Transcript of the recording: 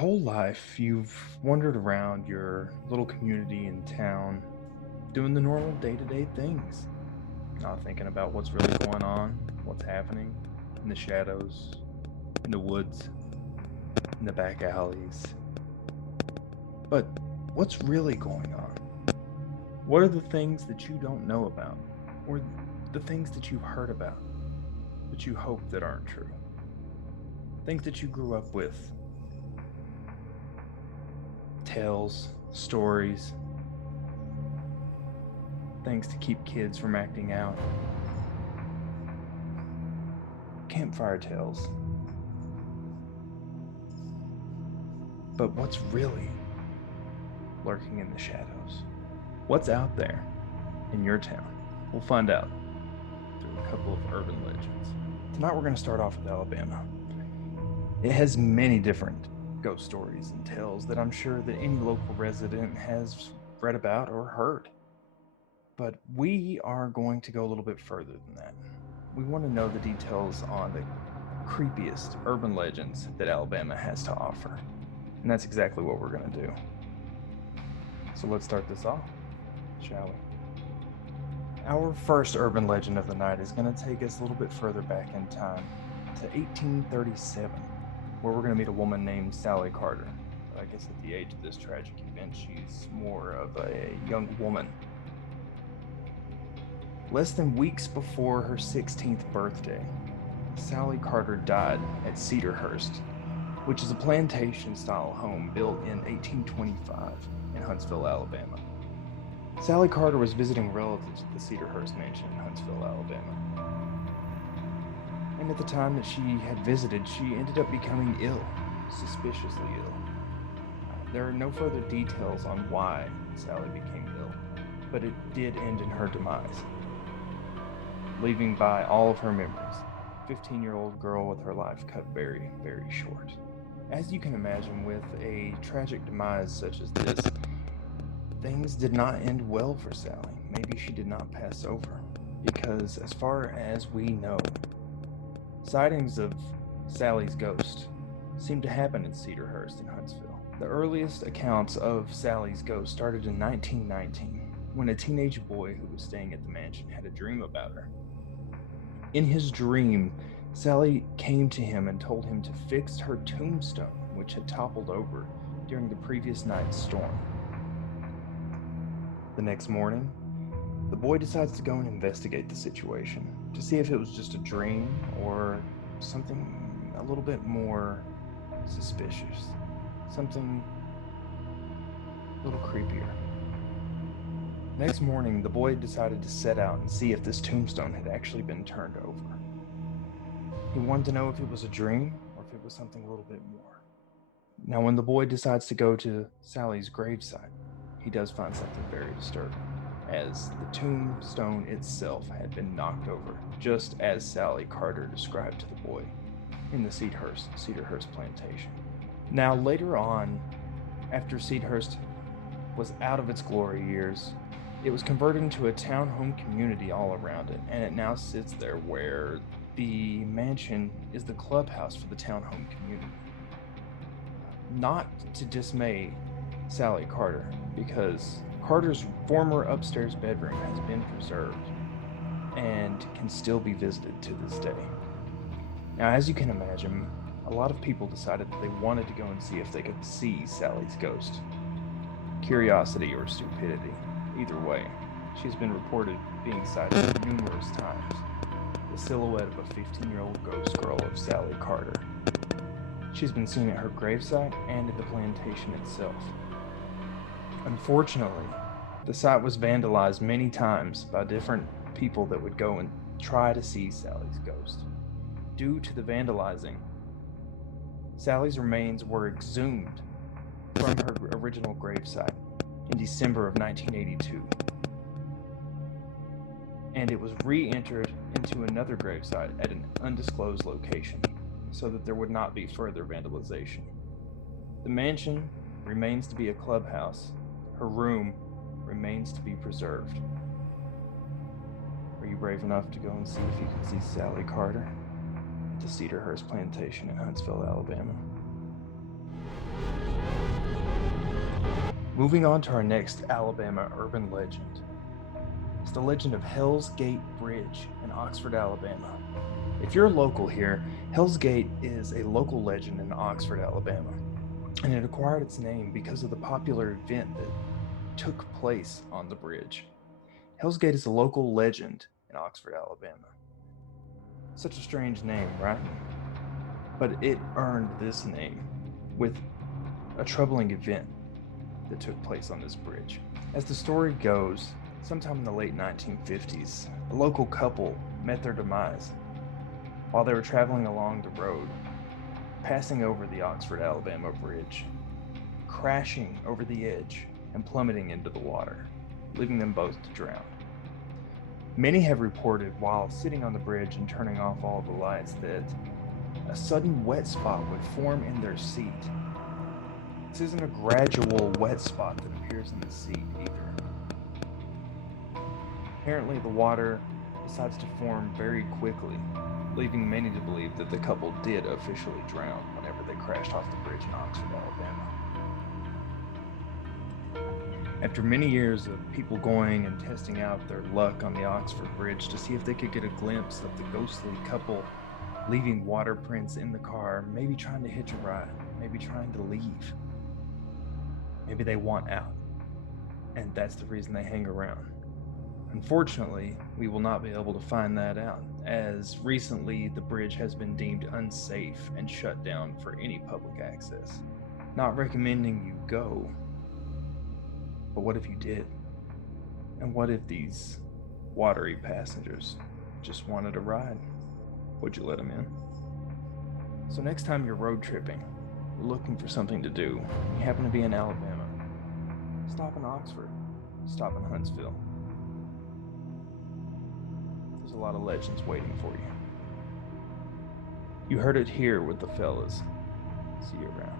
whole life, you've wandered around your little community in town, doing the normal day to day things, not thinking about what's really going on, what's happening in the shadows, in the woods, in the back alleys. But what's really going on? What are the things that you don't know about? Or the things that you've heard about, but you hope that aren't true? Things that you grew up with. Tales, stories, things to keep kids from acting out. Campfire tales. But what's really lurking in the shadows? What's out there in your town? We'll find out through a couple of urban legends. Tonight we're going to start off with Alabama. It has many different ghost stories and tales that I'm sure that any local resident has read about or heard. But we are going to go a little bit further than that. We want to know the details on the creepiest urban legends that Alabama has to offer. And that's exactly what we're going to do. So let's start this off, shall we? Our first urban legend of the night is going to take us a little bit further back in time to 1837, where we're going to meet a woman named Sally Carter. But I guess at the age of this tragic event, she's more of a young woman. Less than weeks before her 16th birthday, Sally Carter died at Cedarhurst, which is a plantation-style home built in 1825 in Huntsville, Alabama. Sally Carter was visiting relatives at the Cedarhurst mansion in Huntsville, Alabama. And at the time that she had visited, she ended up becoming ill, suspiciously ill. There are no further details on why Sally became ill, but it did end in her demise, leaving by all of her memories. 15-year-old girl with her life cut very, very short. As you can imagine, with a tragic demise such as this, things did not end well for Sally. Maybe she did not pass over, because as far as we know, sightings of Sally's ghost seem to happen in Cedarhurst in Huntsville. The earliest accounts of Sally's ghost started in 1919, when a teenage boy who was staying at the mansion had a dream about her. In his dream, Sally came to him and told him to fix her tombstone, which had toppled over during the previous night's storm. The next morning, the boy decides to go and investigate the situation to see if it was just a dream or something a little bit more suspicious, something a little creepier. Next morning, the boy decided to set out and see if this tombstone had actually been turned over. He wanted to know if it was a dream or if it was something a little bit more. Now, when the boy decides to go to Sally's gravesite, he does find something very disturbing, as the tombstone itself had been knocked over, just as Sally Carter described to the boy in the Cedarhurst plantation. Now, later on, after Cedarhurst was out of its glory years, it was converted into a townhome community all around it, and it now sits there where the mansion is the clubhouse for the townhome community. Not to dismay Sally Carter, because Carter's former upstairs bedroom has been preserved and can still be visited to this day. Now, as you can imagine, a lot of people decided that they wanted to go and see if they could see Sally's ghost. Curiosity or stupidity, either way, she's been reported being sighted numerous times. The silhouette of a 15-year-old ghost girl of Sally Carter. She's been seen at her gravesite and at the plantation itself. Unfortunately, the site was vandalized many times by different people that would go and try to see Sally's ghost. Due to the vandalizing, Sally's remains were exhumed from her original gravesite in December of 1982. And it was re-entered into another gravesite at an undisclosed location so that there would not be further vandalization. The mansion remains to be a clubhouse. Her room remains to be preserved. Are you brave enough to go and see if you can see Sally Carter at the Cedarhurst plantation in Huntsville, Alabama? Moving on to our next Alabama urban legend. It's the legend of Hell's Gate Bridge in Oxford, Alabama. If you're local here, Hell's Gate is a local legend in Oxford, Alabama, and it acquired its name because of the popular event that took place on the bridge. Hell's Gate is a local legend in Oxford, Alabama. Such a strange name, right? But it earned this name with a troubling event that took place on this bridge. As the story goes, sometime in the late 1950s, a local couple met their demise while they were traveling along the road, passing over the Oxford, Alabama bridge, crashing over the edge and plummeting into the water, leaving them both to drown. Many have reported while sitting on the bridge and turning off all the lights that a sudden wet spot would form in their seat. This isn't a gradual wet spot that appears in the seat either. Apparently, the water decides to form very quickly, leaving many to believe that the couple did officially drown whenever they crashed off the bridge in Oxford, Alabama. After many years of people going and testing out their luck on the Oxford Bridge to see if they could get a glimpse of the ghostly couple leaving water prints in the car, maybe trying to hitch a ride, maybe trying to leave, maybe they want out, and that's the reason they hang around. Unfortunately, we will not be able to find that out, as recently the bridge has been deemed unsafe and shut down for any public access. Not recommending you go, but what if you did? And what if these watery passengers just wanted a ride? Would you let them in? So next time you're road tripping, looking for something to do, you happen to be in Alabama, stop in Oxford, stop in Huntsville. There's a lot of legends waiting for you. You heard it here with the fellas. See you around.